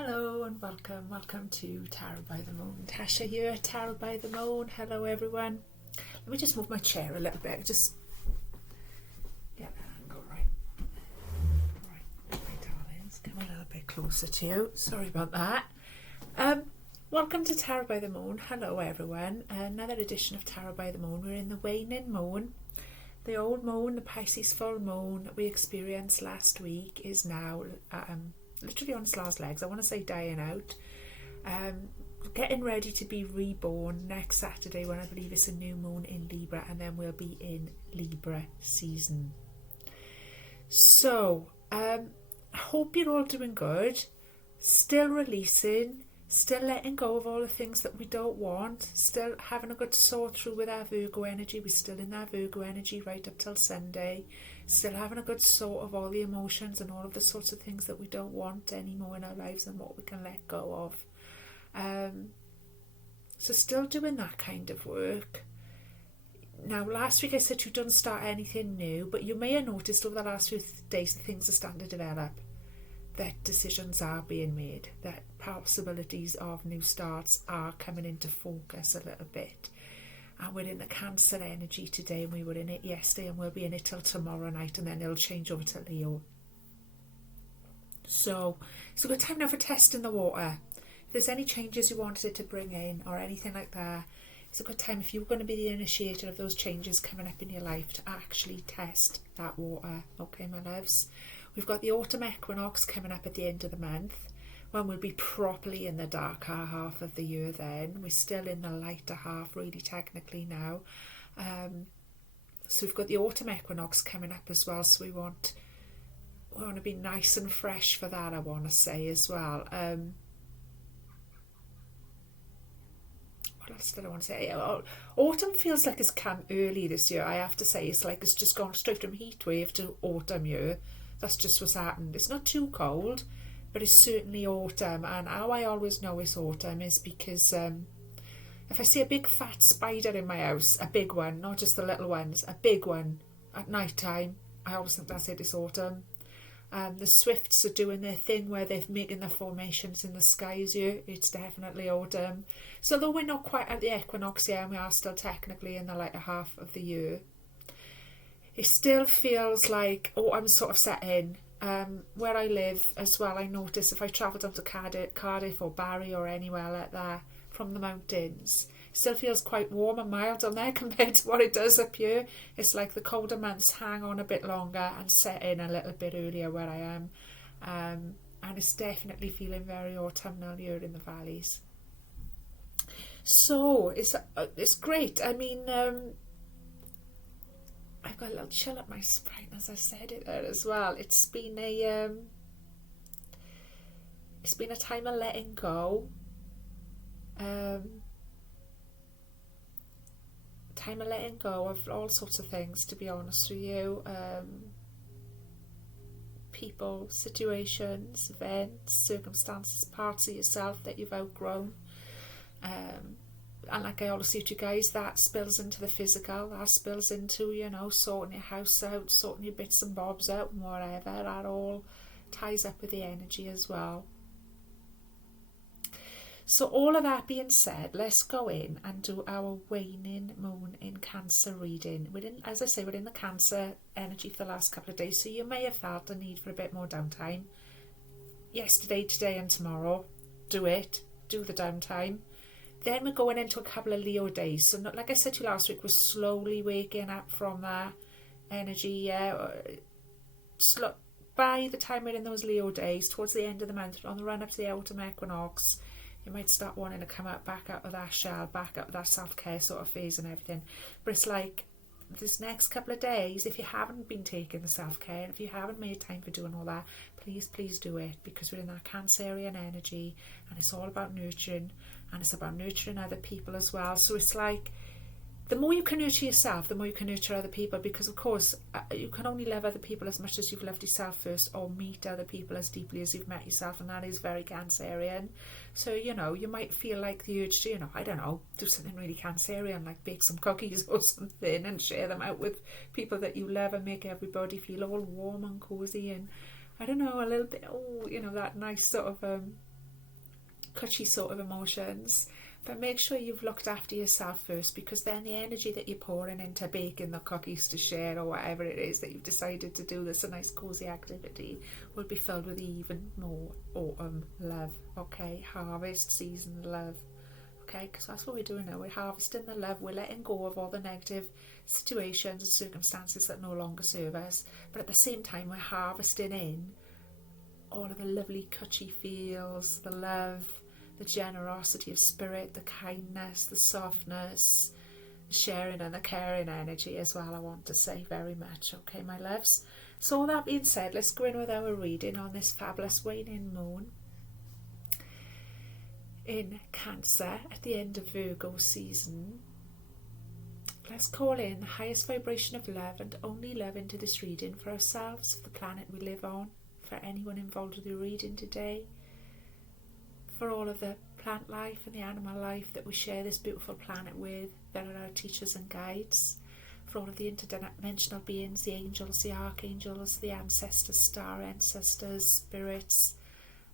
Hello and welcome to Tarot by the Moon. Tasha here, Tarot by the Moon. Hello everyone. Let me just move my chair a little bit, just get that angle right. Right, my darlings, come a little bit closer to you. Sorry about that. Welcome to Tarot by the Moon. Hello everyone. Another edition of Tarot by the Moon. We're in the waning moon. The old moon, the Pisces full moon that we experienced last week is now literally on its last legs. I want to say dying out. Getting ready to be reborn next Saturday when I believe it's a new moon in Libra, and then we'll be in Libra season. So, I hope you're all doing good. Still releasing, still letting go of all the things that we don't want, still having a good sort through with our Virgo energy. We're still in that Virgo energy right up till Sunday. Still having a good sort of all the emotions and all of the sorts of things that we don't want anymore in our lives and what we can let go of. So still doing that kind of work. Now, last week I said you don't start anything new, but you may have noticed over the last few days that things are starting to develop, that decisions are being made, that possibilities of new starts are coming into focus a little bit. And we're in the Cancer energy today, and we were in it yesterday, and we'll be in it till tomorrow night, and then it'll change over to Leo. So it's a good time now for testing the water. If there's any changes you wanted it to bring in or anything like that, it's a good time, if you're going to be the initiator of those changes coming up in your life, to actually test that water. Okay, my loves? We've got the autumn equinox coming up at the end of the month, when we'll be properly in the darker half of the year then. We're still in the lighter half, really, technically now. So we've got the autumn equinox coming up as well, so we want to be nice and fresh for that, I want to say, as well. What else did I want to say? Autumn feels like it's come early this year, I have to say. It's like it's just gone straight from heat wave to autumn year. That's just what's happened. It's not too cold, but it's certainly autumn. And how I always know it's autumn is because if I see a big fat spider in my house, a big one, not just the little ones, a big one at night time, I always think that's it, it's autumn. The swifts are doing their thing where they're making their formations in the skies here. It's definitely autumn. So though we're not quite at the equinox yet, and we are still technically in the latter half of the year, it still feels like autumn's sort of set in. Where I live as well, I notice if I travel down to Cardiff or Barry or anywhere like that from the mountains, it still feels quite warm and mild on there compared to what it does up here. It's like the colder months hang on a bit longer and set in a little bit earlier where I am. And it's definitely feeling very autumnal here in the valleys. So it's great. I mean, I've got a little chill up my spine as I said it there as well. It's been a time of letting go. Time of letting go of all sorts of things, to be honest with you. People, situations, events, circumstances, parts of yourself that you've outgrown. And like I always say to you guys, that spills into the physical, that spills into, sorting your house out, sorting your bits and bobs out and whatever. That all ties up with the energy as well. So all of that being said, let's go in and do our waning moon in Cancer reading. We're in the Cancer energy for the last couple of days, so you may have felt a need for a bit more downtime. Yesterday, today and tomorrow, do the downtime. Then we're going into a couple of Leo days. So like I said to you last week, we're slowly waking up from that energy. By the time we're in those Leo days, towards the end of the month, on the run up to the autumn equinox, you might start wanting to come back out of that shell, back out of that self-care sort of phase and everything. But it's like this next couple of days, if you haven't been taking the self-care, and if you haven't made time for doing all that, please do it, because we're in that Cancerian energy, and it's all about nurturing, and it's about nurturing other people as well. So it's like, the more you can nurture yourself, the more you can nurture other people, because of course you can only love other people as much as you've loved yourself first, or meet other people as deeply as you've met yourself, and that is very Cancerian. So you might feel like the urge to I don't know, do something really Cancerian, like bake some cookies or something and share them out with people that you love and make everybody feel all warm and cozy, and I don't know, a little bit that nice sort of cutchy sort of emotions. But make sure you've looked after yourself first, because then the energy that you're pouring into baking the cookies to share, or whatever it is that you've decided to do that's a nice cozy activity, will be filled with even more autumn love, okay? Harvest season love, okay? Because that's what we're doing now. We're harvesting the love. We're letting go of all the negative situations and circumstances that no longer serve us. But at the same time, we're harvesting in all of the lovely cutchy feels, the love, the generosity of spirit, the kindness, the softness, the sharing and the caring energy as well, I want to say very much. Okay, my loves? So all that being said, let's go in with our reading on this fabulous waning moon in Cancer at the end of Virgo season. Let's call in the highest vibration of love and only love into this reading for ourselves, for the planet we live on, for anyone involved with the reading today, for all of the plant life and the animal life that we share this beautiful planet with, that are our teachers and guides, for all of the interdimensional beings, the angels, the archangels, the ancestors, star ancestors, spirits,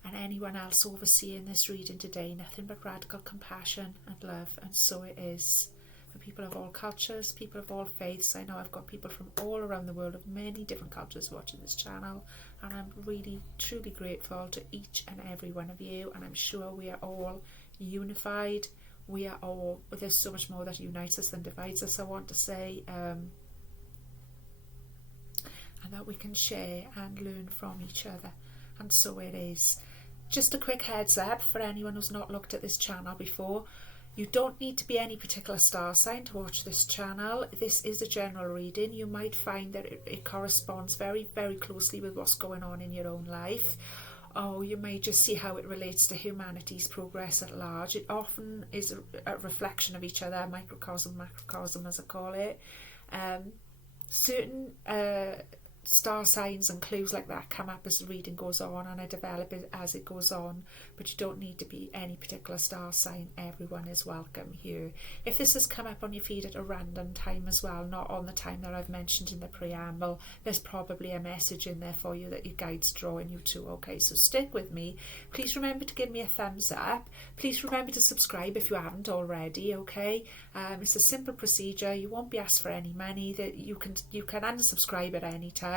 and anyone else overseeing this reading today. Nothing but radical compassion and love, and so it is. For people of all cultures, people of all faiths. I know I've got people from all around the world of many different cultures watching this channel, and I'm really truly grateful to each and every one of you, and I'm sure we are all unified. We are all, there's so much more that unites us than divides us, I want to say, and that we can share and learn from each other, and so it is. Just a quick heads up for anyone who's not looked at this channel before. You don't need to be any particular star sign to watch this channel. This is a general reading. You might find that it corresponds very, very closely with what's going on in your own life. Or you may just see how it relates to humanity's progress at large. It often is a reflection of each other, microcosm, macrocosm as I call it. Certain star signs and clues like that come up as the reading goes on, and I develop it as it goes on, but you don't need to be any particular star sign. Everyone is welcome here. If this has come up on your feed at a random time as well, not on the time that I've mentioned in the preamble, there's probably a message in there for you that your guide's drawing you to. Okay, so stick with me. Please remember to give me a thumbs up. Please remember to subscribe if you haven't already. Okay, it's a simple procedure. You won't be asked for any money. That you can unsubscribe at any time.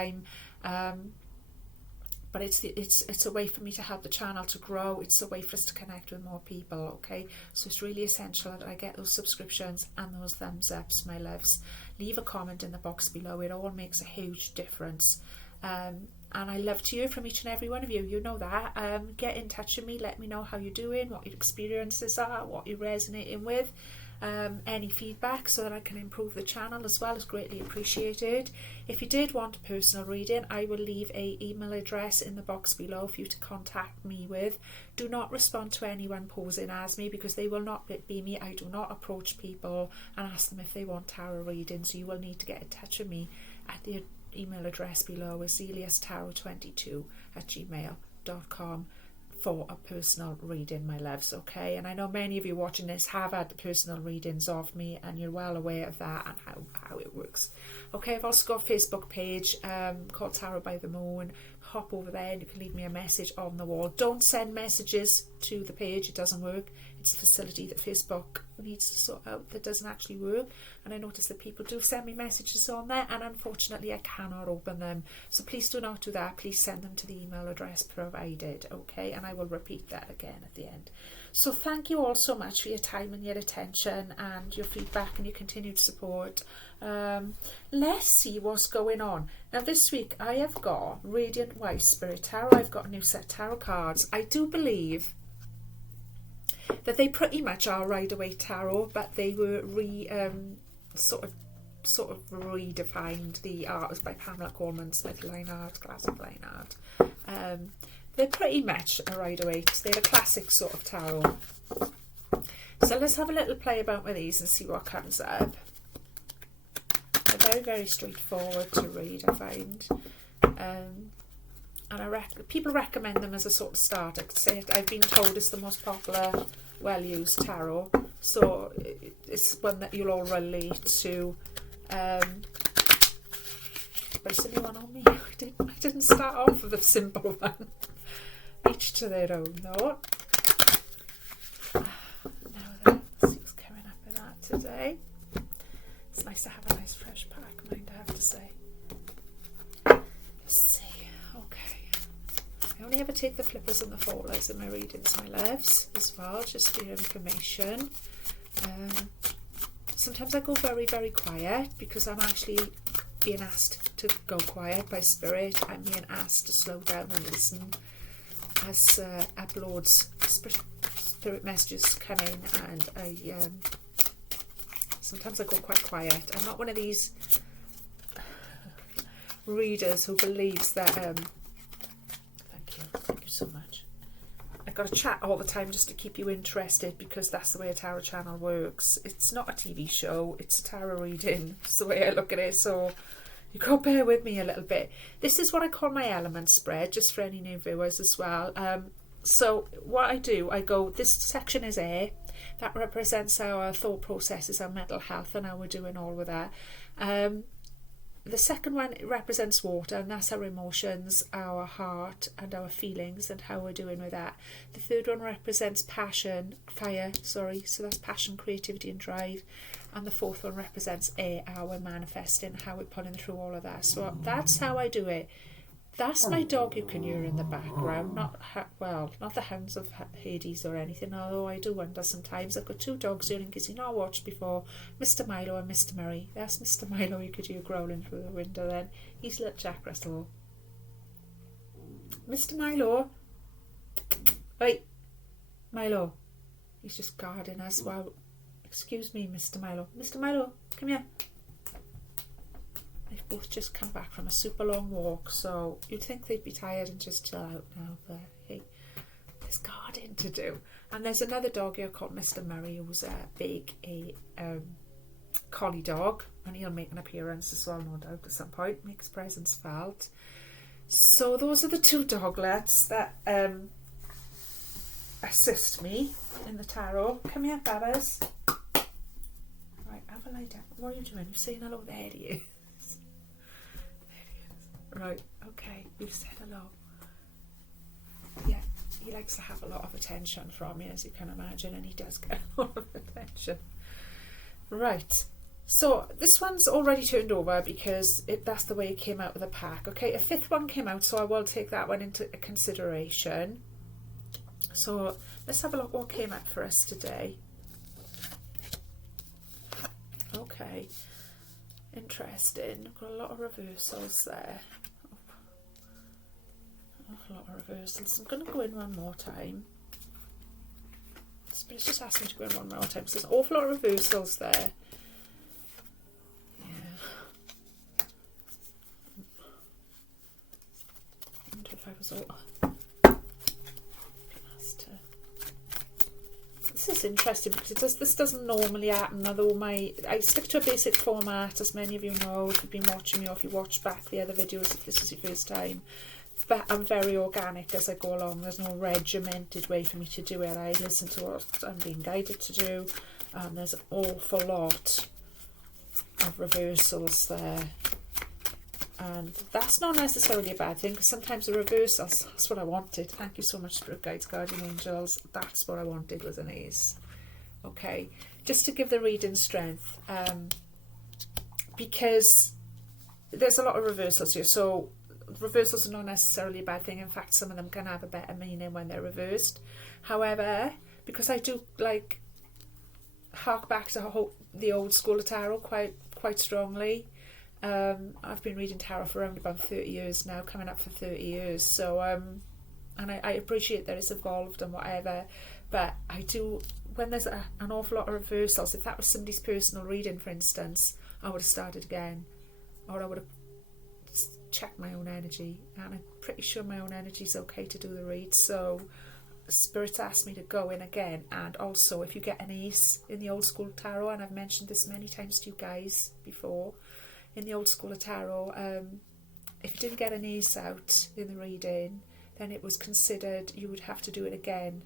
But it's a way for me to help the channel to grow. It's a way for us to connect with more people. Okay, so it's really essential that I get those subscriptions and those thumbs ups, my loves. Leave a comment in the box below. It all makes a huge difference, and I love to hear from each and every one of you. You know that. Get in touch with me. Let me know how you're doing, what your experiences are, what you're resonating with. Any feedback so that I can improve the channel as well is greatly appreciated. If you did want a personal reading, I will leave a email address in the box below for you to contact me with. Do not respond to anyone posing as me, because they will not be me. I do not approach people and ask them if they want tarot readings. You will need to get in touch with me at the email address below is zeliastarot22@gmail.com for a personal reading, my loves. Okay, and I know many of you watching this have had personal readings of me, and you're well aware of that and how it works. Okay, I've also got a Facebook page called Tarot by the Moon. Hop over there and you can leave me a message on the wall. Don't send messages to the page, it doesn't work. It's a facility that Facebook needs to sort out that doesn't actually work, and I notice that people do send me messages on there, and unfortunately I cannot open them. So please do not do that. Please send them to the email address provided. Okay, and I will repeat that again at the end. So thank you all so much for your time and your attention and your feedback and your continued support. Let's see what's going on. Now this week I have got Radiant Wife Spirit Tarot. I've got a new set of tarot cards. I do believe that they pretty much are Rider-Waite Tarot, but they were sort of redefined. The art was by Pamela Coleman Smith, line art, classic line art. They're pretty much a Rider-Waite. They're a classic sort of tarot. So let's have a little play about with these and see what comes up. They're very, very straightforward to read, I find. And people recommend them as a sort of start. I've been told it's the most popular, well-used tarot. So it's one that you'll all relate to. But it's a new one on me. I didn't start off with a simple one. Each to their own, though. today. It's nice to have a nice fresh pack, mind, I have to say. Let's see. Okay. I only ever take the flippers and the folders in my readings, my loves, as well, just for your information. Sometimes I go very, very quiet because I'm actually being asked to go quiet by spirit. I'm being asked to slow down and listen as uploads, spirit messages come in, and sometimes I go quite quiet. I'm not one of these readers who believes that thank you so much. I've got to chat all the time just to keep you interested, because that's the way a tarot channel works. It's not a TV show, it's a tarot reading. It's the way I look at it, so you got to bear with me a little bit. This is what I call my element spread, just for any new viewers as well. So what I do, I go, this section is air. That represents our thought processes, our mental health, and how we're doing all with that. The second one represents water, and that's our emotions, our heart, and our feelings, and how we're doing with that. The third one represents fire, so that's passion, creativity, and drive. And the fourth one represents air, how we're manifesting, how we're pulling through all of that. So that's how I do it. That's my dog you can hear in the background, not the hounds of Hades or anything, although I do wonder sometimes. I've got two dogs here in case you've not watched before, Mr. Milo and Mr. Murray. That's Mr. Milo you could hear growling through the window then. He's little Jack Russell. Mr. Milo. Wait, Milo. He's just guarding us while... Excuse me, Mr. Milo. Mr. Milo, come here. They've both just come back from a super long walk, so you'd think they'd be tired and just chill out now, but hey, there's guarding to do. And there's another dog here called Mr. Murray, who's a big collie dog, and he'll make an appearance as well, no doubt, at some point, make his presence felt. So those are the two doglets that assist me in the tarot. Come here, Babbers. Right, have a lie down. What are you doing? You're saying hello. There he is. Right, okay, you've said hello. Yeah, he likes to have a lot of attention from me, as you can imagine, and he does get a lot of attention. Right, so this one's already turned over because that's the way it came out with the pack. Okay, a fifth one came out, so I will take that one into consideration. So let's have a look what came out for us today. Okay, interesting. Got a lot of reversals there. A lot of reversals. I'm going to go in one more time. Spirit's just asked me to go in one more time. So there's an awful lot of reversals there. Yeah. I wonder if I was all... This is interesting because this doesn't normally happen, although I stick to a basic format, as many of you know if you've been watching me, or if you watch back the other videos if this is your first time. But I'm very organic as I go along. There's no regimented way for me to do it. I listen to what I'm being guided to do. There's an awful lot of reversals there. And that's not necessarily a bad thing, because sometimes the reversals, that's what I wanted. Thank you so much, Spirit Guides, Guardian Angels. That's what I wanted was an ace. Okay, just to give the reading strength. Because there's a lot of reversals here. So reversals are not necessarily a bad thing. In fact, some of them can have a better meaning when they're reversed. However, because I do hark back to the old school of tarot quite strongly. I've been reading tarot for around about 30 years now, coming up for 30 years. So and I appreciate that it's evolved and whatever, but I do, when there's an awful lot of reversals, if that was somebody's personal reading, for instance, I would have started again, or I would have checked my own energy, and I'm pretty sure my own energy is okay to do the read. So Spirit asked me to go in again. And also, if you get an ace in the old school tarot, and I've mentioned this many times to you guys before, in the old school of tarot, if you didn't get an ace out in the reading, then it was considered you would have to do it again.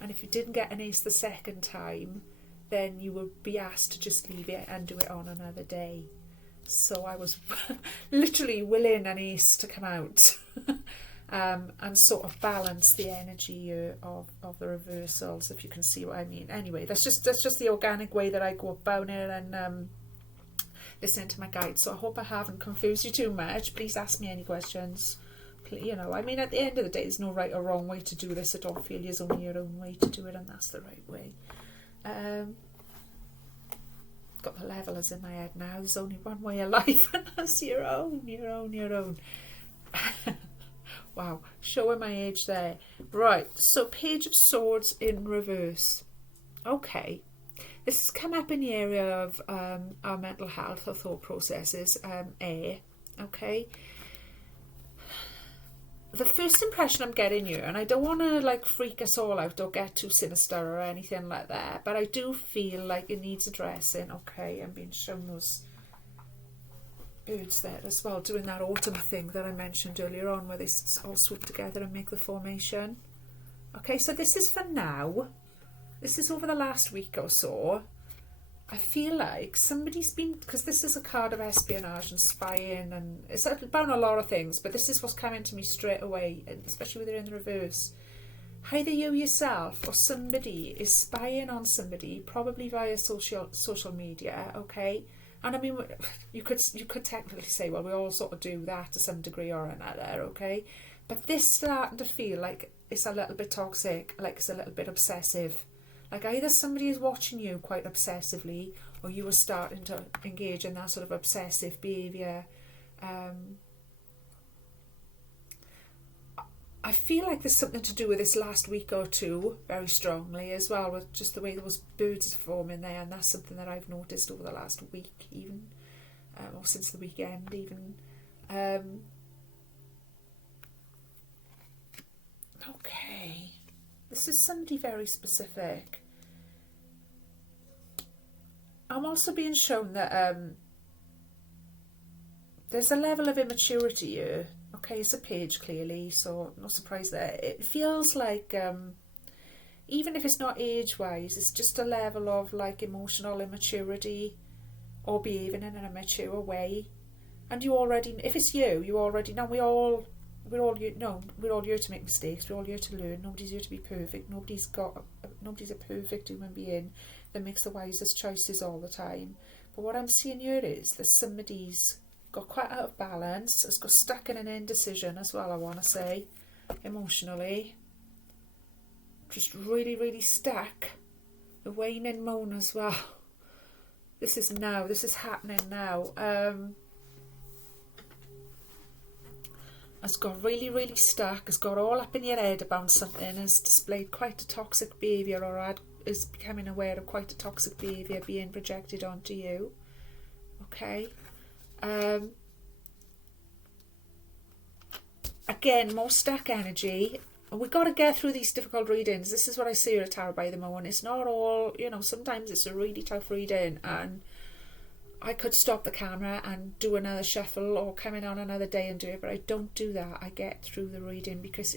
And if you didn't get an ace the second time, then you would be asked to just leave it and do it on another day. So I was literally willing an ace to come out. and sort of balance the energy of the reversals, if you can see what I mean. Anyway, that's just the organic way that I go about it, and listening to my guides. So I hope I haven't confused you too much. Please ask me any questions. You know, I mean, at the end of the day, there's no right or wrong way to do this. I don't feel there's only your own way to do it, and that's the right way. Got the levelers in my head now. There's only one way of life, and that's your own. Wow, showing my age there. Right, so Page of Swords in reverse. Okay, this has come up in the area of our mental health or thought processes, air. Okay, the first impression I'm getting here, and I don't want to like freak us all out or get too sinister or anything like that, but I do feel like it needs addressing. Okay, I'm being shown those birds there as well, doing that autumn thing that I mentioned earlier on, where they all swoop together and make the formation. Okay, so this is for now. This is over the last week or so. I feel like somebody's been, because this is a card of espionage and spying, and it's about a lot of things, but this is what's coming to me straight away, especially with it in the reverse. Either you yourself or somebody is spying on somebody, probably via social media, okay? And I mean, you could technically say, well, we all sort of do that to some degree or another, okay? But this starting to feel like it's a little bit toxic, like it's a little bit obsessive. Like either somebody is watching you quite obsessively, or you are starting to engage in that sort of obsessive behaviour. I feel like there's something to do with this last week or two very strongly as well, with just the way those birds are forming there, and that's something that I've noticed over the last week even, or since the weekend even. Okay, this is somebody very specific. I'm also being shown that there's a level of immaturity here. Okay, it's a page clearly, so no surprise there. It feels like, even if it's not age-wise, it's just a level of like emotional immaturity or behaving in an immature way. And you already, if it's you already know. We're all here to make mistakes. We're all here to learn. Nobody's here to be perfect. Nobody's a perfect human being that makes the wisest choices all the time. But what I'm seeing here is that somebody's got quite out of balance, has got stuck in an indecision as well, I want to say, emotionally. Just really, really stuck. The waning moon as well. This is happening now. Has got really, really stuck, has got all up in your head about something, has displayed quite a toxic behaviour, or is becoming aware of quite a toxic behaviour being projected onto you. Okay. Again, more stuck energy. We've got to get through these difficult readings. This is what I see at Tarot by the Moon. It's not all, sometimes it's a really tough reading, and I could stop the camera and do another shuffle or come in on another day and do it, but I don't do that. I get through the reading because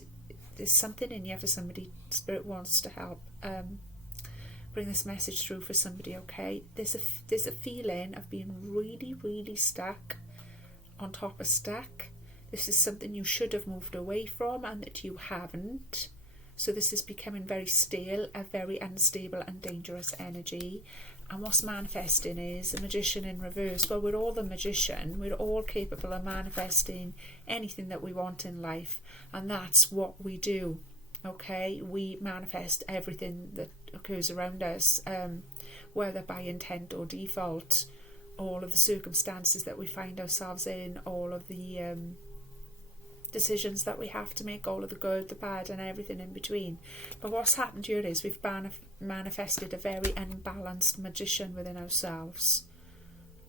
there's something in you for somebody. Spirit wants to help bring this message through for somebody, okay? There's a feeling of being really, really stuck on top of stuck. This is something you should have moved away from and that you haven't. So this is becoming very stale, a very unstable and dangerous energy. And what's manifesting is a magician in reverse. Well, we're all the magician. We're all capable of manifesting anything that we want in life. And that's what we do. Okay? We manifest everything that occurs around us, whether by intent or default. All of the circumstances that we find ourselves in, all of the decisions that we have to make, all of the good, the bad, and everything in between. But what's happened here is we've manifested a very unbalanced magician within ourselves.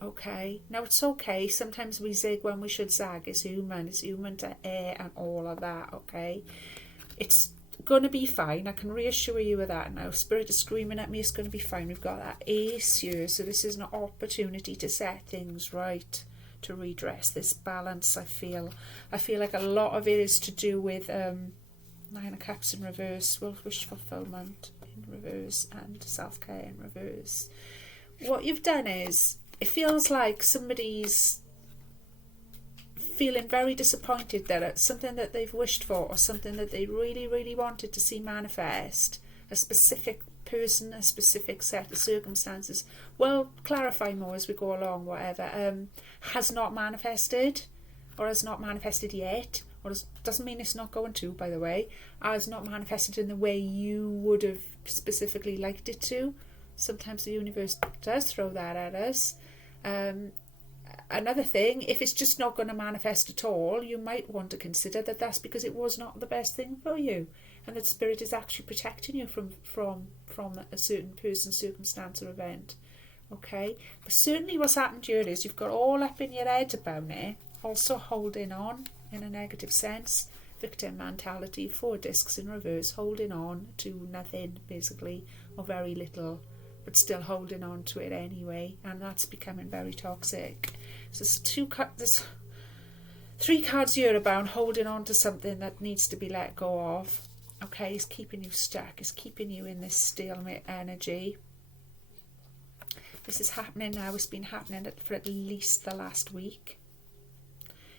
Okay, now it's okay, sometimes we zig when we should zag. It's human to err and all of that. Okay, it's gonna be fine. I can reassure you of that now. Spirit is screaming at me, it's gonna be fine. We've got that ace here, so this is an opportunity to set things right, to redress this balance. I feel like a lot of it is to do with Nine of Cups in reverse, wish fulfillment in reverse, and self-care in reverse. What you've done is, it feels like somebody's feeling very disappointed that it's something that they've wished for or something that they really, really wanted to see manifest, a specific person, a specific set of circumstances, we'll clarify more as we go along, whatever, has not manifested, or has not manifested yet, or doesn't mean it's not going to, by the way, has not manifested in the way you would have specifically liked it to. Sometimes the universe does throw that at us. Another thing, if it's just not going to manifest at all, you might want to consider that that's because it was not the best thing for you, and that spirit is actually protecting you from a certain person, circumstance or event. Okay, but certainly what's happened here is you've got all up in your head about it, also holding on in a negative sense, victim mentality, 4 discs in reverse, holding on to nothing basically, or very little, but still holding on to it anyway, and that's becoming very toxic. So there's 3 cards here about holding on to something that needs to be let go of. Okay, it's keeping you stuck, it's keeping you in this stalemate energy. This is happening now, it's been happening for at least the last week.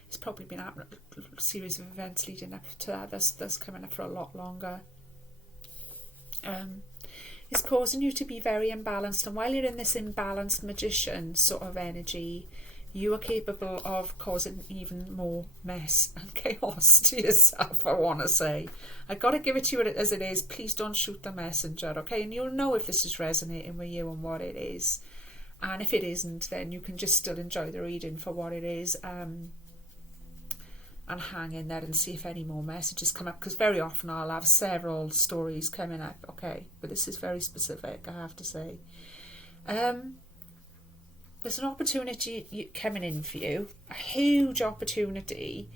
It's probably been happening, a series of events leading up to that, that's coming up for a lot longer. It's causing you to be very imbalanced, and while you're in this imbalanced magician sort of energy, you are capable of causing even more mess and chaos to yourself, I want to say. I got to give it to you as it is. Please don't shoot the messenger, okay? And you'll know if this is resonating with you and what it is. And if it isn't, then you can just still enjoy the reading for what it is, and hang in there and see if any more messages come up, because very often I'll have several stories coming up, okay? But this is very specific, I have to say. There's an opportunity coming in for you, a huge opportunity.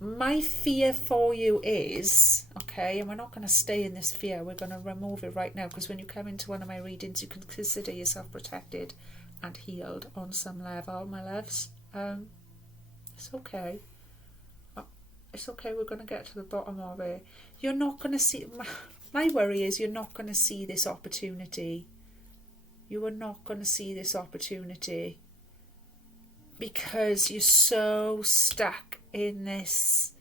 My fear for you is, okay, and we're not going to stay in this fear, we're going to remove it right now, because when you come into one of my readings, you can consider yourself protected and healed on some level, my loves. It's okay. It's okay, we're going to get to the bottom of it. You're not going to see, my worry is you're not going to see this opportunity. You are not going to see this opportunity because you're so stuck in this.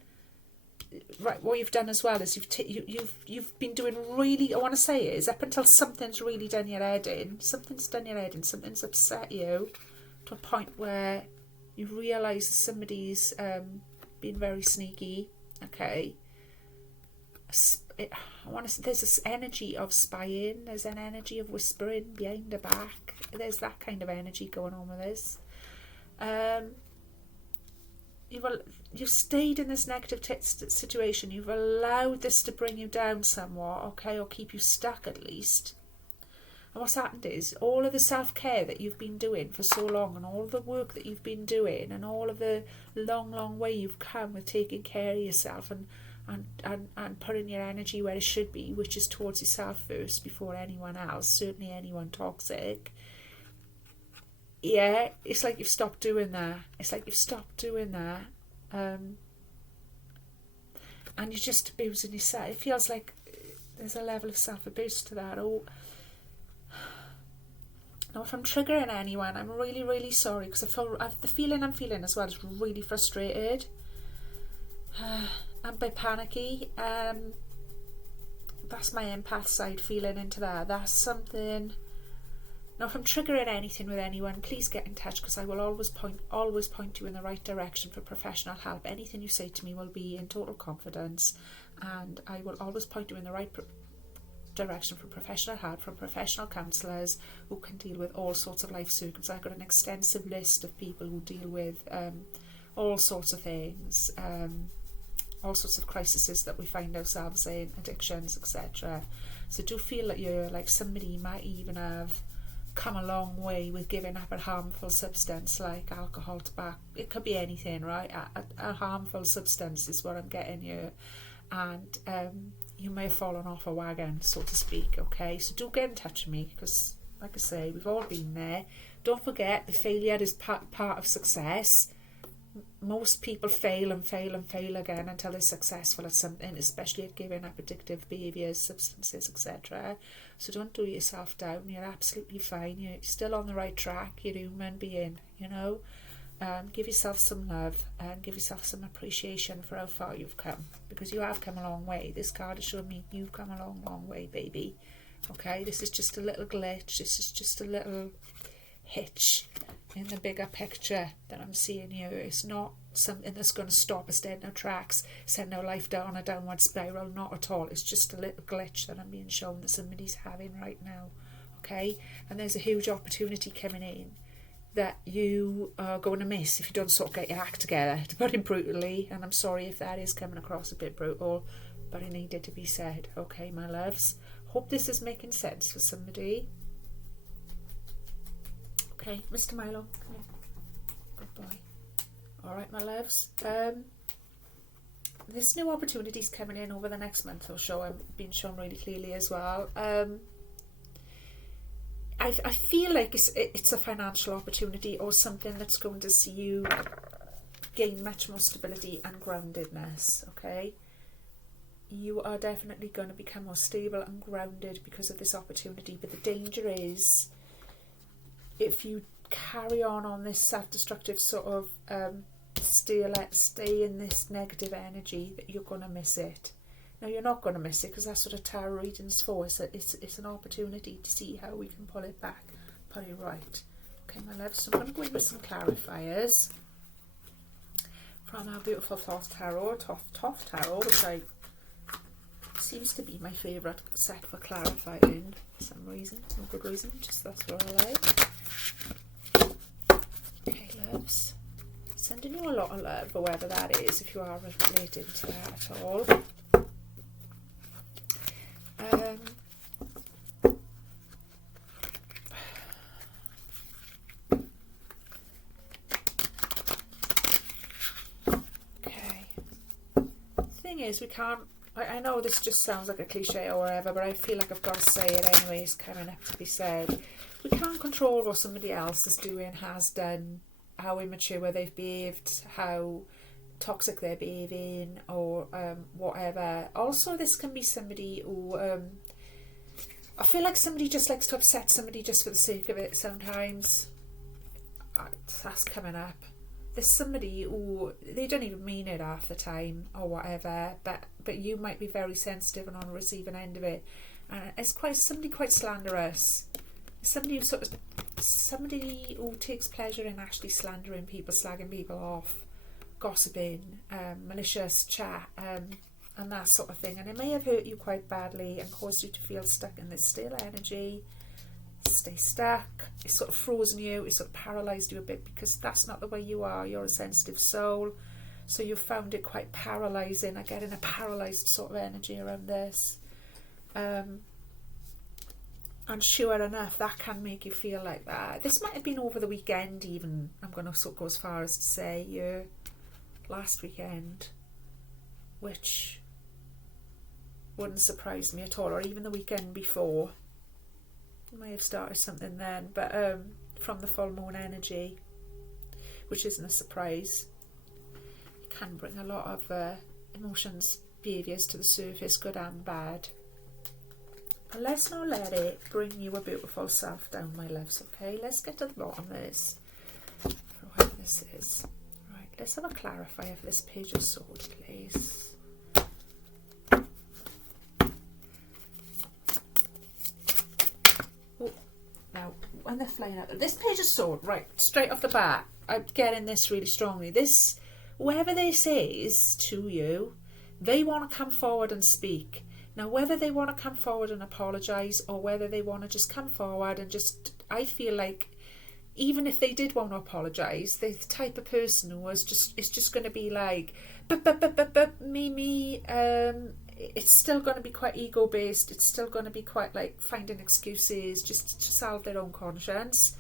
Right, what you've done as well is you've been doing really, I want to say is, up until something's really done your head in, something's upset you to a point where you realise somebody's been very sneaky, okay? I want to say there's this energy of spying, there's an energy of whispering behind the back, there's that kind of energy going on with this. You've stayed in this negative situation, you've allowed this to bring you down somewhat, okay, or keep you stuck at least. And what's happened is all of the self-care that you've been doing for so long, and all of the work that you've been doing, and all of the long way you've come with taking care of yourself and putting your energy where it should be, which is towards yourself first before anyone else, certainly anyone toxic. Yeah, it's like you've stopped doing that. And you're just abusing yourself. It feels like there's a level of self-abuse to that. Now, if I'm triggering anyone, I'm really, really sorry, because the feeling I'm feeling as well is really frustrated. I'm a bit panicky. That's my empath side feeling into that. That's something. Now, if I'm triggering anything with anyone, please get in touch, because I will always point you in the right direction for professional help. Anything you say to me will be in total confidence, and I will always point you in the right direction for professional help from professional counsellors who can deal with all sorts of life circumstances. I've got an extensive list of people who deal with all sorts of things, all sorts of crises that we find ourselves in, addictions, etc. So do feel that you're like somebody might even have come a long way with giving up a harmful substance like alcohol, tobacco. It could be anything, right? A harmful substance is what I'm getting here, and you may have fallen off a wagon, so to speak. Okay, so do get in touch with me, because like I say, we've all been there. Don't forget, the failure is part of success. Most people fail again until they're successful at something, especially at giving up addictive behaviours, substances, etc. So don't do yourself down. You're absolutely fine. You're still on the right track. You're a human being, you know. give yourself some love and give yourself some appreciation for how far you've come, because you have come a long way. This card is showing me you've come a long way, baby. Okay, this is just a little glitch. This is just a little hitch in the bigger picture that I'm seeing here. It's not something that's going to stop us dead in our tracks, send our life down a downward spiral. Not at all. It's just a little glitch that I'm being shown that somebody's having right now. Okay, and there's a huge opportunity coming in that you are going to miss if you don't sort of get your act together, to put it brutally. And I'm sorry if that is coming across a bit brutal, but it needed to be said. Okay, my loves, hope this is making sense for somebody. Okay, Mr. Milo, come here. Good boy. All right, my loves. This new opportunity is coming in over the next month or so. I'm being shown really clearly as well. I feel like it's a financial opportunity or something that's going to see you gain much more stability and groundedness, okay? You are definitely going to become more stable and grounded because of this opportunity, but the danger is if you carry on this self-destructive sort of stay in this negative energy, that you're going to miss it. No, you're not going to miss it, because that's what a tarot reading's for. It's an opportunity to see how we can pull it back, put it right. Okay, my love, so I'm going to go in with some clarifiers from our beautiful Thoth Tarot, which seems to be my favourite set for clarifying for some reason, no good reason, just that's what I like. Okay, loves, sending you a lot of love, whoever that is, if you are related to that at all. Is we can't, I know this just sounds like a cliche or whatever, but I feel like I've got to say it anyway. It's coming up to be said. We can't control what somebody else is doing, has done, how immature they've behaved, how toxic they're behaving, or whatever. Also, this can be somebody who I feel like somebody just likes to upset somebody just for the sake of it sometimes. That's coming up. There's somebody who, they don't even mean it half the time or whatever, but you might be very sensitive and on the receiving end of it. And it's somebody quite slanderous. Somebody who takes pleasure in actually slandering people, slagging people off, gossiping, malicious chat, and that sort of thing. And it may have hurt you quite badly and caused you to feel stuck in this still energy. Stay stuck. It's sort of frozen you, it's sort of paralysed you a bit, because that's not the way you are. You're a sensitive soul, so you found it quite paralysing. I get in a paralysed sort of energy around this, and sure enough, that can make you feel like that. This might have been over the weekend even. I'm going to sort of go as far as to say last weekend, which wouldn't surprise me at all, or even the weekend before. May have started something then, but from the full moon energy, which isn't a surprise. It can bring a lot of emotions, behaviours to the surface, good and bad. But let's not let it bring you a beautiful self down, my loves, okay? Let's get to the bottom of this, for whatever this is. Right, let's have a clarifier for this Page of Swords, please. Now, when they're flying out, this Page of Swords, right, straight off the bat, I'm getting this really strongly. This, whoever this is to you, they want to come forward and speak. Now, whether they want to come forward and apologise, or whether they want to just come forward and just, I feel like, even if they did want to apologise, they're the type of person who is just going to be like, me, it's still going to be quite ego based. It's still going to be quite like finding excuses just to salve their own conscience.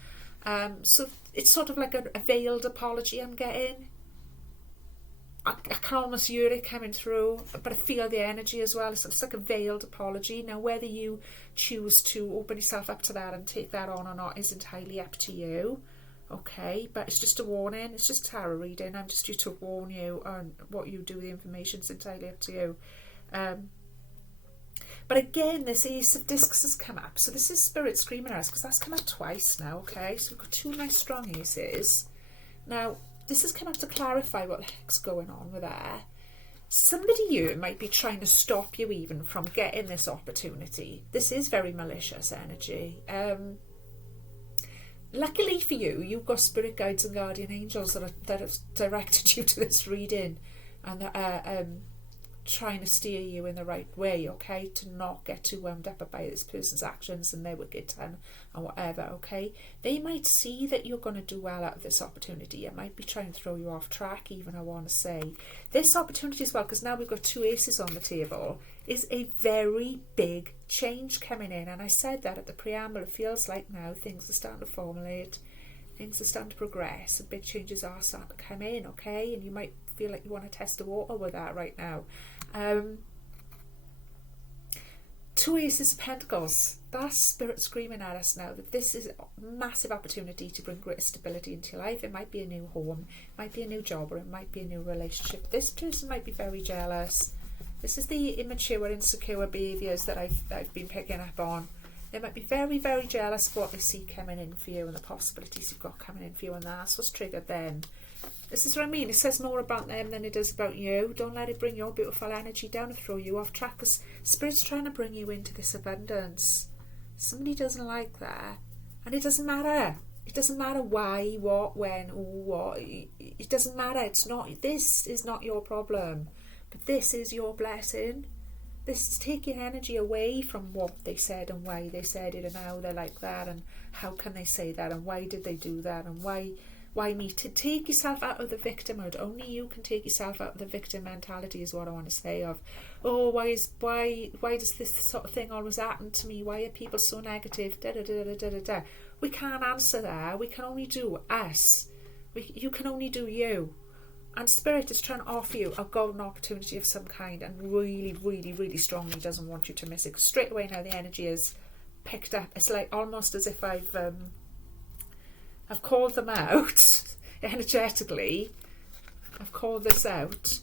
So it's sort of like a veiled apology I'm getting. I can almost hear it coming through, but I feel the energy as well. It's like a veiled apology. Now, whether you choose to open yourself up to that and take that on or not is entirely up to you. Okay, but it's just a warning. It's just tarot reading. I'm just here to warn you on what you do with the information. It's entirely up to you. But again, this Ace of Discs has come up. So this is Spirit screaming at us, because that's come up twice now, okay? So we've got two nice strong aces. Now, this has come up to clarify what the heck's going on with there. Somebody here might be trying to stop you even from getting this opportunity. This is very malicious energy. Luckily for you, you've got spirit guides and guardian angels that have directed you to this reading, and that are trying to steer you in the right way, okay, to not get too wound up by this person's actions and their wicked tongue and whatever, okay. They might see that you're going to do well out of this opportunity. It might be trying to throw you off track even, I want to say. This opportunity as well, because now we've got 2 aces on the table, is a very big change coming in. And I said that at the preamble. It feels like now things are starting to formulate, things are starting to progress, and big changes are starting to come in, okay. And you might feel like you want to test the water with that right now. 2 aces of pentacles. That's spirit screaming at us now that this is a massive opportunity to bring greater stability into your life. It might be a new home, it might be a new job, or it might be a new relationship. This person might be very jealous. This is the immature, insecure behaviours that I've been picking up on. They might be very, very jealous of what they see coming in for you and the possibilities you've got coming in for you, and that's what's triggered them. This is what I mean. It says more about them than it does about you. Don't let it bring your beautiful energy down and throw you off track, because Spirit's trying to bring you into this abundance. Somebody doesn't like that. And it doesn't matter. It doesn't matter why, what, when, or what. It doesn't matter. It's not. This is not your problem. But this is your blessing. This is taking energy away from what they said and why they said it and how they're like that and how can they say that and why did they do that and why me. To take yourself out of the victimhood. Only you can take yourself out of the victim mentality is what I want to say of, oh, why does this sort of thing always happen to me? Why are people so negative? Da, da, da, da, da, da, da. We can't answer that. We can only do us. You can only do you. And Spirit is trying to offer you a golden opportunity of some kind and really, really, really strongly doesn't want you to miss it. Straight away now the energy is picked up. It's like almost as if I've called them out energetically. I've called this out,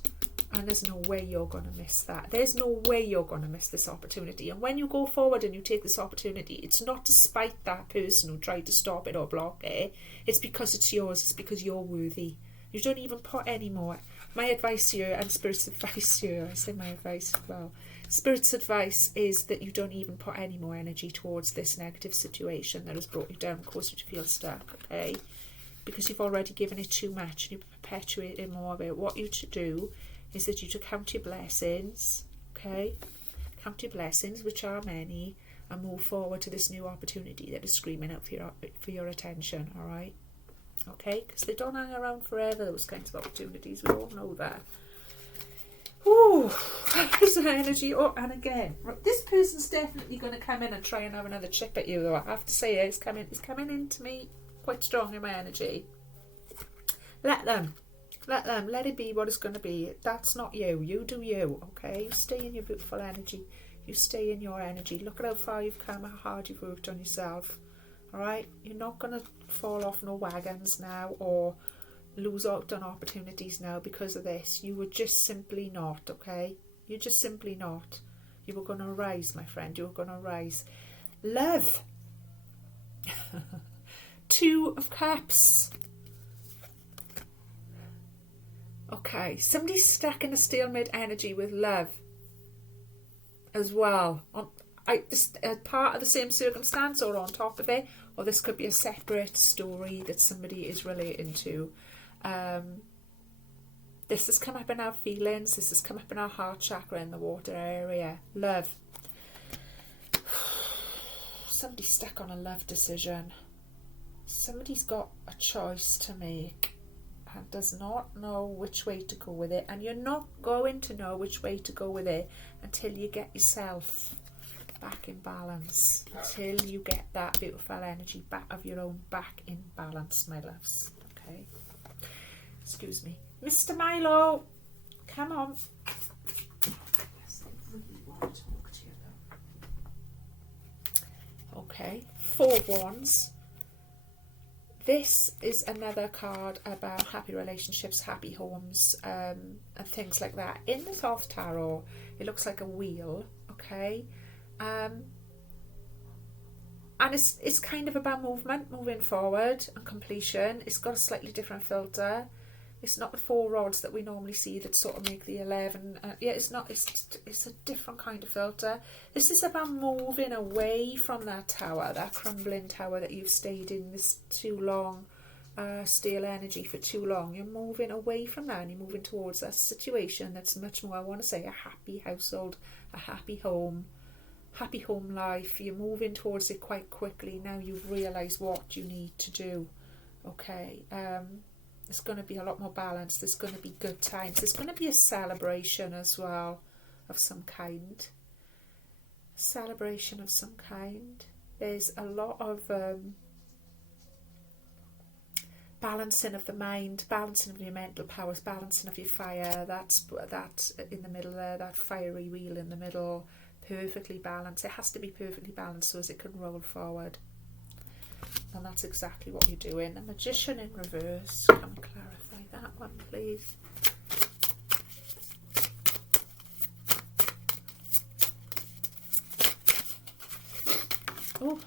and there's no way you're going to miss that. There's no way you're going to miss this opportunity. And when you go forward and you take this opportunity, it's not to spite that person who tried to stop it or block it. It's because it's yours. It's because you're worthy. You don't even put any more. My advice here, and Spirit's advice here, I say my advice as well. Spirit's advice is that you don't even put any more energy towards this negative situation that has brought you down, caused you to feel stuck, okay? Because you've already given it too much and you're perpetuating more of it. What you to do is that you to count your blessings, okay? Count your blessings, which are many, and move forward to this new opportunity that is screaming out for your attention, all right? Okay, because they don't hang around forever, those kinds of opportunities. We all know that. Ooh, there's an energy. Oh, and again, this person's definitely going to come in and try and have another chip at you, though. I have to say, it's coming into me quite strong in my energy. Let them. Let it be what it's going to be. That's not you. You do you, okay? You stay in your beautiful energy. You stay in your energy. Look at how far you've come, how hard you've worked on yourself. Alright, you're not going to fall off no wagons now or lose out on opportunities now because of this. You were just simply not, okay? You're just simply not. You were going to rise, my friend. You were going to rise. Love. 2 of Cups. Okay, somebody's stuck in a stalemate energy with love as well. Part of the same circumstance or on top of it, or this could be a separate story that somebody is relating to. This has come up in our feelings, this has come up in our heart chakra in the water area. Love. Somebody's stuck on a love decision. Somebody's got a choice to make and does not know which way to go with it, and you're not going to know which way to go with it until you get yourself back in balance, until you get that beautiful energy back of your own back in balance, my loves. Okay, excuse me, Mr. Milo, come on. Yes, I really want to talk to you though. Okay, 4 of Wands. This is another card about happy relationships, happy homes, and things like that. In the Thoth Tarot, it looks like a wheel, okay? And it's kind of about moving forward and completion. It's got a slightly different filter. It's not the 4 rods that we normally see that sort of make the 11. Yeah, it's not. It's a different kind of filter. This is about moving away from that tower, that crumbling tower that you've stayed in this too long, stale energy for too long. You're moving away from that and you're moving towards a situation that's much more, I want to say, a happy household, a happy home life. You're moving towards it quite quickly. Now you've realised what you need to do. Okay. There's going to be a lot more balance. There's going to be good times. There's going to be a celebration as well of some kind. Celebration of some kind. There's a lot of balancing of the mind, balancing of your mental powers, balancing of your fire. That's in the middle there, that fiery wheel in the middle, perfectly balanced. It has to be perfectly balanced so as it can roll forward. And that's exactly what you're doing. The Magician in reverse. Can we clarify that one, please? Oh.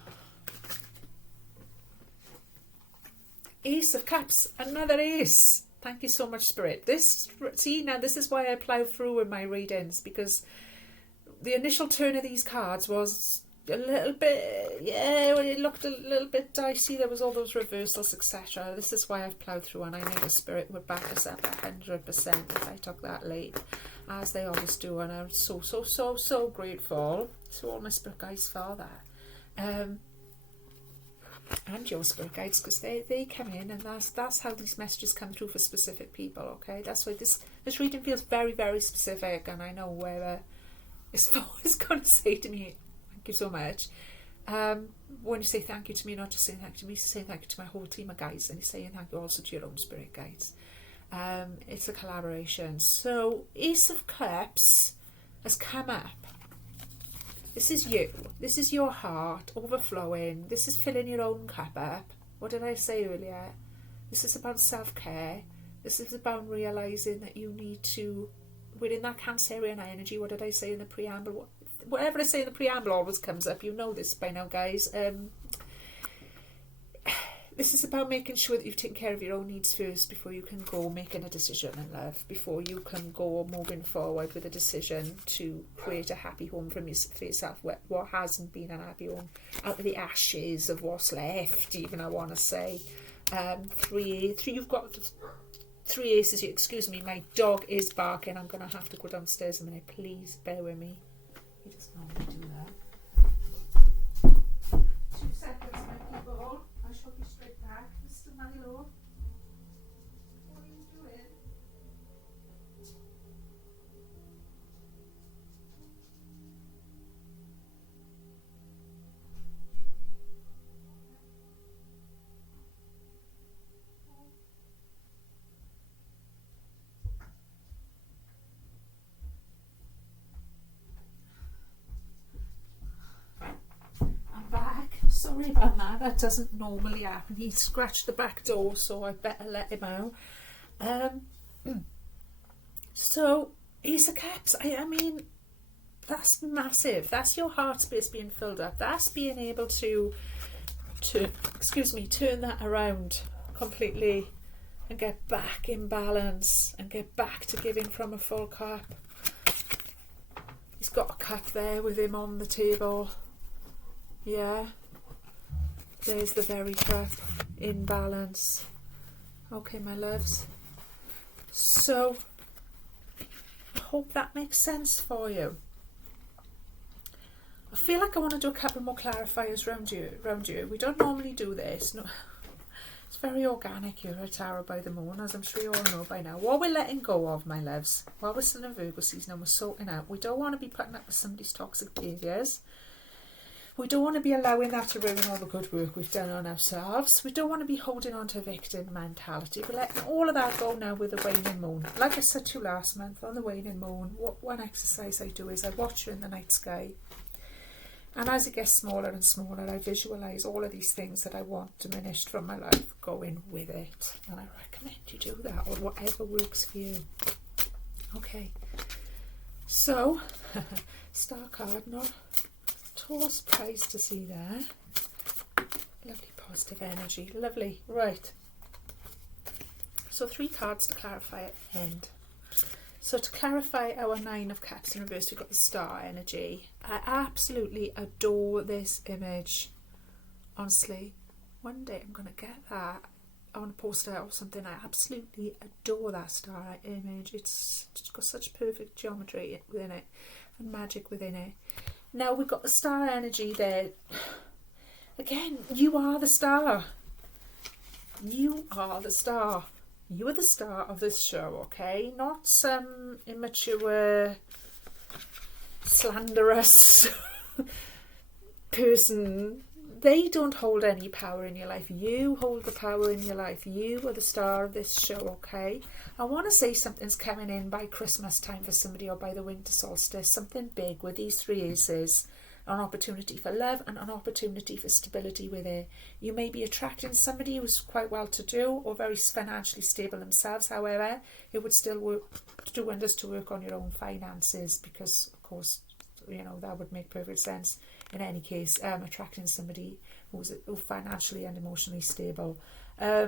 Ace of Cups. Another ace. Thank you so much, Spirit. Now this is why I plough through with my readings, because the initial turn of these cards was a little bit, it looked a little bit dicey. There was all those reversals, etc. This is why I've ploughed through, and I know the Spirit would back us up 100% if I took that late, as they always do, and I'm so grateful to all my Spirit guides for that. And your Spirit guides, because they come in, and that's how these messages come through for specific people. Okay, that's why this reading feels very, very specific, and I know where it's always going to say to me, thank you so much. When you say thank you to me, not just saying thank you to me, saying thank you to my whole team of guides, and you're saying thank you also to your own Spirit guides. It's a collaboration. So Ace of Cups has come up. This is you. This is your heart overflowing. This is filling your own cup up. What did I say earlier? This is about self-care. This is about realising that you need to, within that Cancerian energy, what did I say in the preamble? Whatever I say in the preamble always comes up. You know this by now, guys. This is about making sure that you've taken care of your own needs first before you can go making a decision in love, before you can go moving forward with a decision to create a happy home for yourself, what hasn't been an happy home, out of the ashes of what's left, even, I want to say. You've got 3 aces. Excuse me, my dog is barking. I'm going to have to go downstairs a minute. Please bear with me. He doesn't normally do that. 2 seconds, my people. I shall be straight back. Mr. Manilo, what are you doing? Sorry about that. That doesn't normally happen. He scratched the back door, so I better let him out. So Ace of Cups. I mean, that's massive. That's your heart space being filled up. That's being able to turn that around completely and get back in balance and get back to giving from a full cup. He's got a cup there with him on the table. Yeah. There's the very cup in balance. Okay, my loves. So, I hope that makes sense for you. I feel like I want to do a couple more clarifiers round you. We don't normally do this. No, it's very organic here at Tarot by the Moon, as I'm sure you all know by now. What we're letting go of, my loves, while we're still in Virgo season and we're sorting out, we don't want to be putting up with somebody's toxic behaviours. We don't want to be allowing that to ruin all the good work we've done on ourselves. We don't want to be holding on to victim mentality. We're letting all of that go now with the waning moon. Like I said to you last month, on the waning moon, one exercise I do is I watch her in the night sky. And as it gets smaller and smaller, I visualise all of these things that I want diminished from my life going with it. And I recommend you do that, or whatever works for you. Okay. So, star card, not all surprised to see there. Lovely positive energy. Lovely. Right. So 3 cards to clarify at the end. So to clarify our 9 of Cups in reverse, we've got the Star energy. I absolutely adore this image. Honestly, one day I'm going to get that. I want to post it or something. I absolutely adore that star image. It's got such perfect geometry within it and magic within it. Now we've got the star energy there. Again, you are the star. You are the star. You are the star of this show, okay? Not some immature, slanderous person. They don't hold any power in your life. You hold the power in your life. You are the star of this show, okay? I want to say something's coming in by Christmas time for somebody, or by the winter solstice. Something big with these 3 aces. An opportunity for love and an opportunity for stability with it. You may be attracting somebody who's quite well to do or very financially stable themselves. However, it would still do wonders to work on your own finances, because of course, you know, that would make perfect sense in any case. Attracting somebody who's financially and emotionally stable. I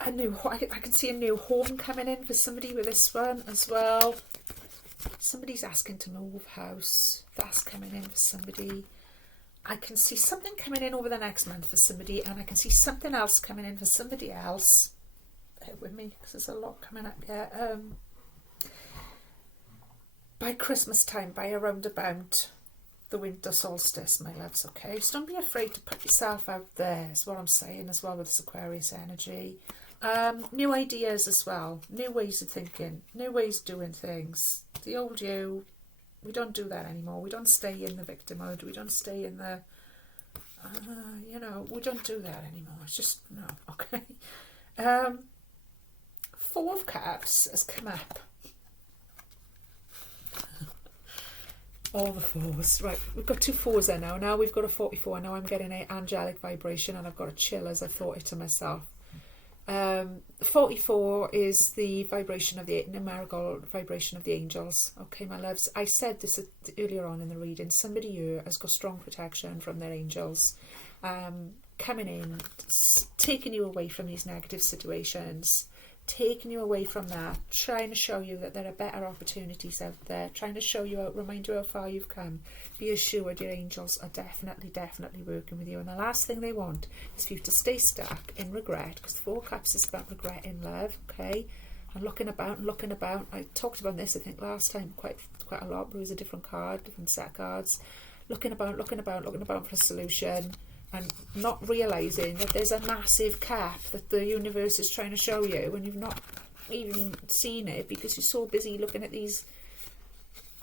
can see a new home coming in for somebody with this one as well. Somebody's asking to move house. That's coming in for somebody. I can see something coming in over the next month for somebody, and I can see something else coming in for somebody else. Bear with me, because there's a lot coming up here. By Christmas time, by around about the winter solstice, my loves, okay? So don't be afraid to put yourself out there, is what I'm saying, as well with this Aquarius energy. New ideas as well, new ways of thinking, new ways of doing things. The old you, we don't do that anymore. We don't stay in the victimhood. We don't stay in the, we don't do that anymore. It's just, no, okay. 4 of Cups has come up. All the 4s. Right, we've got 2 4s there now. Now we've got a 44. Now I'm getting an angelic vibration, and I've got a chill as I thought it to myself. 44 is the vibration of the numerical vibration of the angels. Okay, my loves, I said this earlier on in the reading. Somebody here has got strong protection from their angels, coming in, taking you away from these negative situations, taking you away from that, trying to show you that there are better opportunities out there, trying to show you out, remind you how far you've come. Be assured your angels are definitely working with you, and the last thing they want is for you to stay stuck in regret, because 4 Cups is about regret in love, okay? And looking about. I talked about this, I think, last time quite a lot, but it was a different card, different set of cards. Looking about for a solution, and not realising that there's a massive cap that the universe is trying to show you, and you've not even seen it because you're so busy looking at these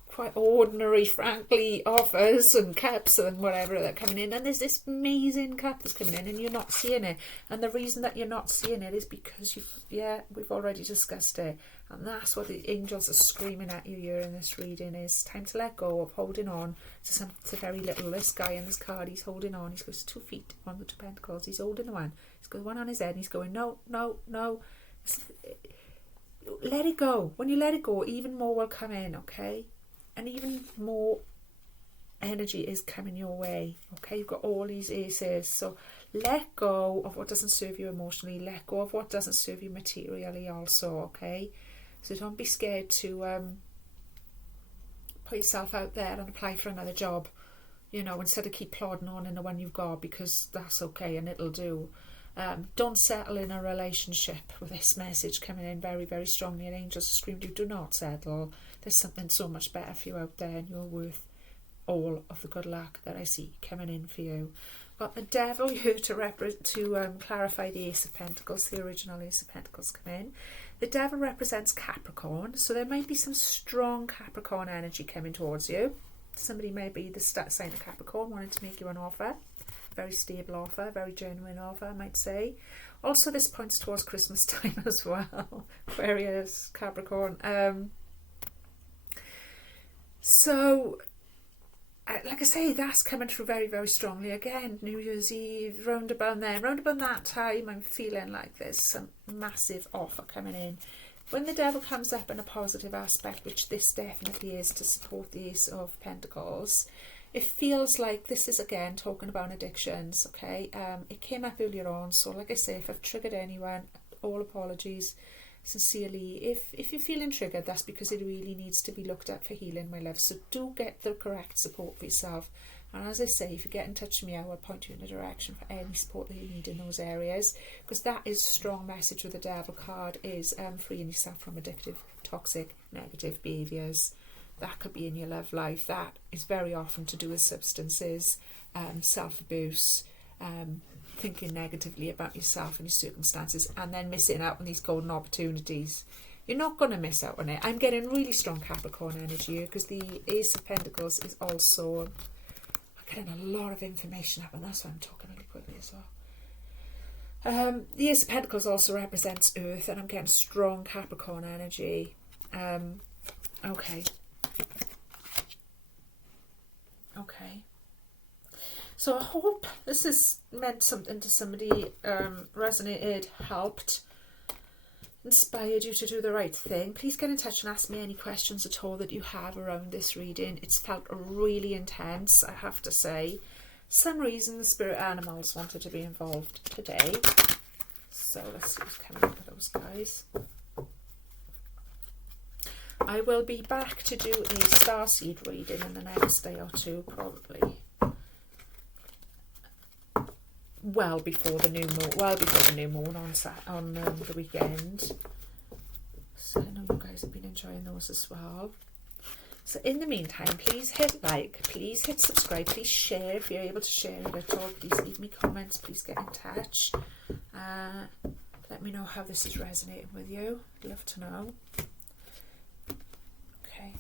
quite ordinary, frankly, offers and caps and whatever that are coming in, and there's this amazing cap that's coming in and you're not seeing it. And the reason that you're not seeing it is because we've already discussed it, and that's what the angels are screaming at you here in this reading. Is time to let go of holding on to very little. This guy in this card, he's holding on. He's got his 2 feet on the 2 pentacles. He's holding the one. He's got one on his head and he's going, no. Let it go. When you let it go, even more will come in, okay? And even more energy is coming your way, okay? You've got all these aces, so let go of what doesn't serve you emotionally. Let go of what doesn't serve you materially also, okay? So don't be scared to put yourself out there and apply for another job, instead of keep plodding on in the one you've got, because that's okay and it'll do. Don't settle in a relationship with this message coming in very, very strongly. And angels scream to you, do not settle. There's something so much better for you out there, and you're worth all of the good luck that I see coming in for you. Got the Devil here to clarify the Ace of Pentacles, the original Ace of Pentacles come in. The Devil represents Capricorn, so there might be some strong Capricorn energy coming towards you. Somebody may be the sign of Capricorn wanting to make you an offer. Very stable offer, very genuine offer, I might say. Also, this points towards Christmas time as well. Aquarius, Capricorn. So, like I say, that's coming through very, very strongly. Again, New Year's Eve, round about that time, I'm feeling like there's some massive offer coming in. When the Devil comes up in a positive aspect, which this definitely is to support the Ace of Pentacles, It feels like this is again talking about addictions, okay? It came up earlier on, so like I say, if I've triggered anyone, all apologies sincerely. If you're feeling triggered, that's because it really needs to be looked at for healing, my love. So do get the correct support for yourself. And as I say, if you get in touch with me, I will point you in a direction for any support that you need in those areas, because that is a strong message with the Devil card, is freeing yourself from addictive, toxic, negative behaviours. That could be in your love life. That is very often to do with substances, self-abuse, thinking negatively about yourself and your circumstances, and then missing out on these golden opportunities. You're not going to miss out on it. I'm getting really strong Capricorn energy here, because the Ace of Pentacles is also... I'm getting a lot of information up, and that's why I'm talking really quickly as well. The Ace of Pentacles also represents Earth, and I'm getting strong Capricorn energy. Okay. So I hope this has meant something to somebody, resonated, helped, inspired you to do the right thing. Please get in touch and ask me any questions at all that you have around this reading. It's felt really intense, I have to say. Some reason the spirit animals wanted to be involved today. So let's see what's coming up with those guys. I will be back to do a starseed reading in the next day or two, probably. Well before the new moon on the weekend. So I know you guys have been enjoying those as well. So in the meantime, please hit like, please hit subscribe, please share if you're able to share it at all. Please leave me comments, please get in touch. Let me know how this is resonating with you. I'd love to know. Okay.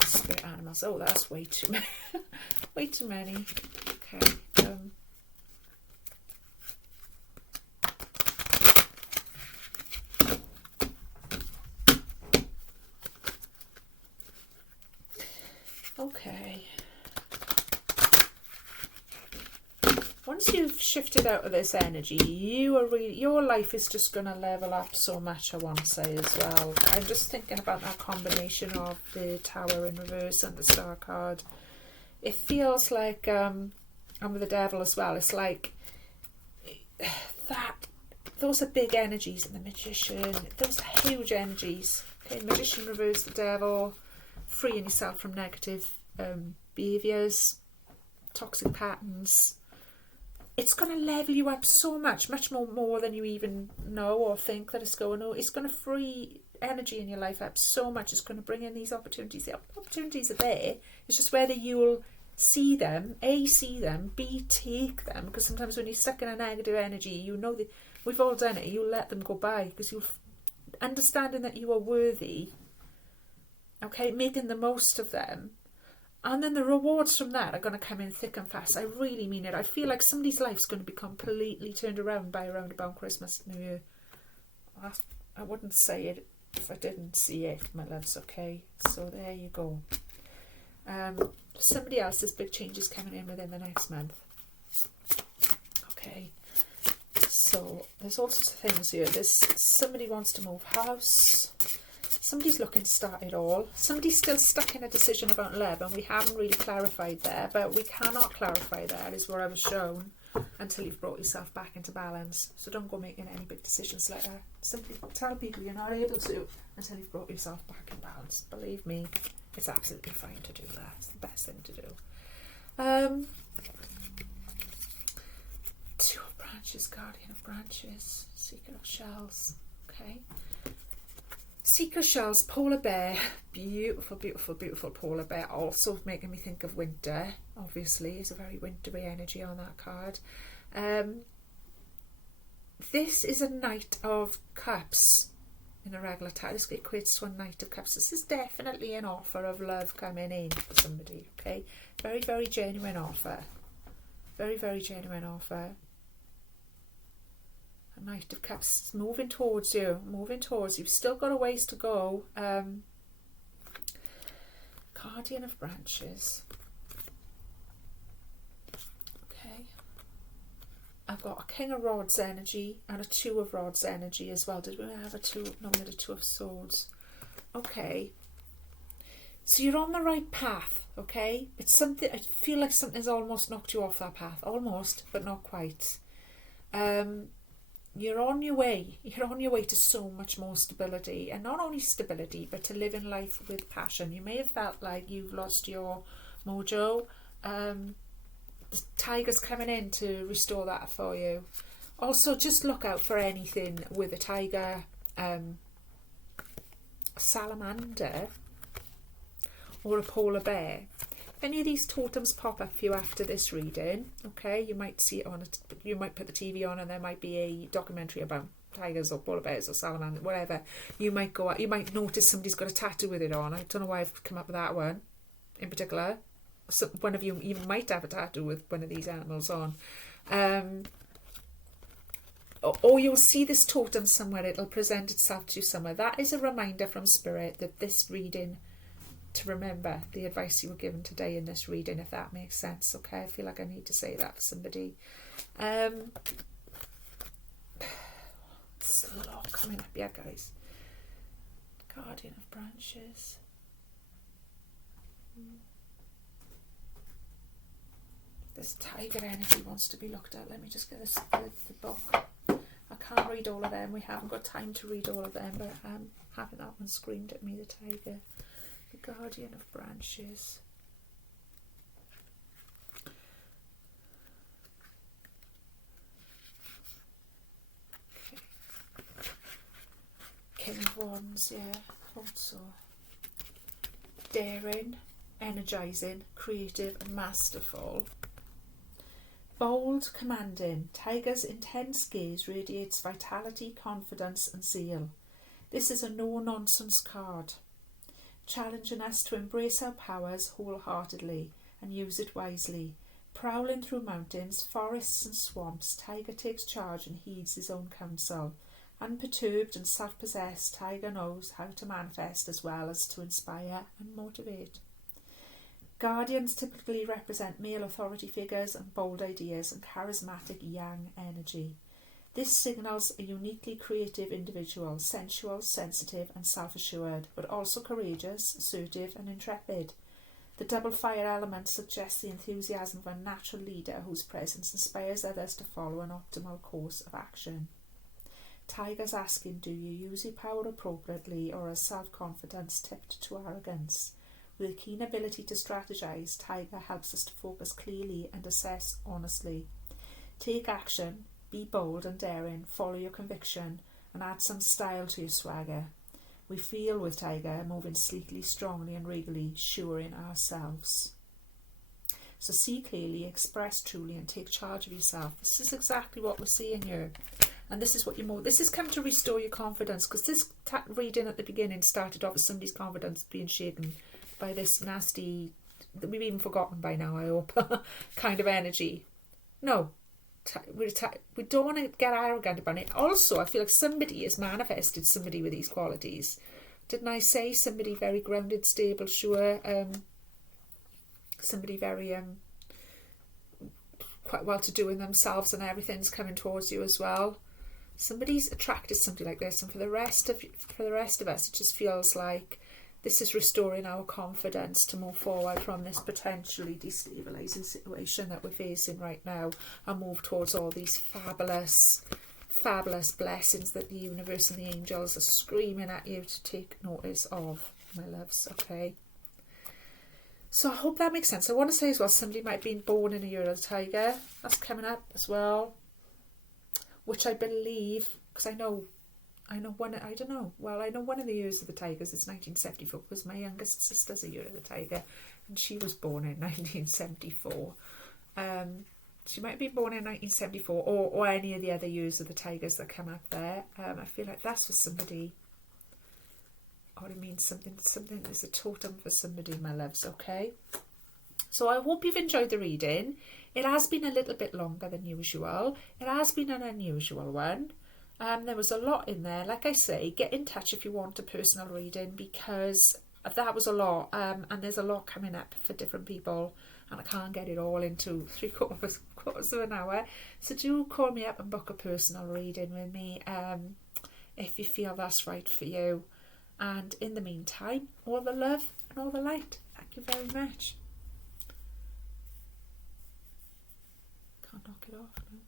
Spirit animals. Oh, that's way too many. Way too many. Okay. Okay. Once you've shifted out of this energy, your life is just going to level up so much, I want to say as well. I'm just thinking about that combination of the Tower in reverse and the Star card. It feels like, and with the Devil as well, it's like that. Those are big energies, and the Magician, those are huge energies. Okay, Magician reverse, the Devil, freeing yourself from negative behaviours, toxic patterns. It's going to level you up so much more than you even know or think that it's going to. It's going to free energy in your life up so much. It's going to bring in these opportunities. The opportunities are there. It's just whether you'll see them, A, see them, B, take them. Because sometimes when you're stuck in a negative energy, you know that we've all done it. You let them go by because you're understanding that you are worthy. Okay, making the most of them. And then the rewards from that are going to come in thick and fast. I really mean it. I feel like somebody's life's going to be completely turned around by around about Christmas, New Year. I wouldn't say it if I didn't see it, my loves, okay? So there you go. Somebody else, there's big changes coming in within the next month. Okay. So there's all sorts of things here. There's somebody wants to move house. Somebody's looking to start it all. Somebody's still stuck in a decision about love, and we haven't really clarified there, but we cannot clarify that, is what I was shown, until you've brought yourself back into balance. So don't go making any big decisions like that. Simply tell people you're not able to until you've brought yourself back in balance. Believe me, it's absolutely fine to do that. It's the best thing to do. Two of branches, guardian of branches, seeker of shells. Okay. Seeker shells, polar bear, beautiful, beautiful, beautiful polar bear. Also making me think of winter. Obviously, it's a very wintry energy on that card. This is a Knight of Cups in a regular title. This equates to a Knight of Cups. This is definitely an offer of love coming in for somebody. Okay, very, very genuine offer. Very, very genuine offer. Knight of Cups moving towards you. You've still got a ways to go. Guardian of Branches. Okay. I've got a King of Rods energy and a Two of Rods energy as well. Did we have a two? No, we had a Two of Swords. Okay. So you're on the right path, okay? It's something, I feel like something's almost knocked you off that path. Almost, but not quite. You're on your way. You're on your way to so much more stability. And not only stability, but to living life with passion. You may have felt like you've lost your mojo. The tiger's coming in to restore that for you. Also, just look out for anything with a tiger, salamander, or a polar bear. If any of these totems pop up for you after this reading, okay, you might see it on it. You might put the TV on, and there might be a documentary about tigers or polar bears or salamander, whatever. You might go out. You might notice somebody's got a tattoo with it on. I don't know why I've come up with that one in particular. So one of you even might have a tattoo with one of these animals on. Or you'll see this totem somewhere. It'll present itself to you somewhere. That is a reminder from Spirit that this reading, to remember the advice you were given today in this reading, if that makes sense. Okay, I feel like I need to say that for somebody. There's a lot coming up, yeah, guys. Guardian of Branches. This tiger energy wants to be looked at. Let me just get the book. I can't read all of them. We haven't got time to read all of them, but having that one screamed at me, the tiger. The Guardian of Branches. Okay. King of Wands, yeah, thought so. Daring, energizing, creative and masterful. Bold, commanding. Tiger's intense gaze radiates vitality, confidence and zeal. This is a no-nonsense card, challenging us to embrace our powers wholeheartedly and use it wisely. Prowling through mountains, forests and swamps, Tiger takes charge and heeds his own counsel. Unperturbed and self-possessed, Tiger knows how to manifest as well as to inspire and motivate. Guardians typically represent male authority figures and bold ideas and charismatic yang energy. This signals a uniquely creative individual, sensual, sensitive and self-assured, but also courageous, assertive and intrepid. The double fire element suggests the enthusiasm of a natural leader whose presence inspires others to follow an optimal course of action. Tiger's asking, do you use your power appropriately, or is self-confidence tipped to arrogance? With a keen ability to strategize, Tiger helps us to focus clearly and assess honestly. Take action, be bold and daring, follow your conviction, and add some style to your swagger. We feel with Tiger, moving sleekly, strongly and regally, sure in ourselves. So see clearly, express truly, and take charge of yourself. This is exactly what we're seeing here. And this is what this is come to restore your confidence, because this reading at the beginning started off with somebody's confidence being shaken by this nasty, that we've even forgotten by now, I hope, kind of energy. No, we don't want to get arrogant about it. Also, I feel like somebody has manifested somebody with these qualities. Didn't I say somebody very grounded, stable, sure, somebody very quite well to do in themselves, and everything's coming towards you as well. Somebody's attracted somebody like this, and for the rest of us, it just feels like this is restoring our confidence to move forward from this potentially destabilising situation that we're facing right now, and move towards all these fabulous blessings that the universe and the angels are screaming at you to take notice of, my loves. Okay, so I hope that makes sense. I want to say as well, somebody might have been born in a year of the tiger. That's coming up as well, which I believe, because I know one of the years of the tigers is 1974, because my youngest sister's a year of the tiger, and she was born in 1974. She might be born in 1974, or any of the other years of the tigers that come up there. I feel like that's for somebody. Or I mean something is a totem for somebody, my loves. Okay. So I hope you've enjoyed the reading. It has been a little bit longer than usual. It has been an unusual one. There was a lot in there. Like I say, get in touch if you want a personal reading, because that was a lot, and there's a lot coming up for different people, and I can't get it all into quarters of an hour. So do call me up and book a personal reading with me if you feel that's right for you. And in the meantime, all the love and all the light. Thank you very much. Can't knock it off now.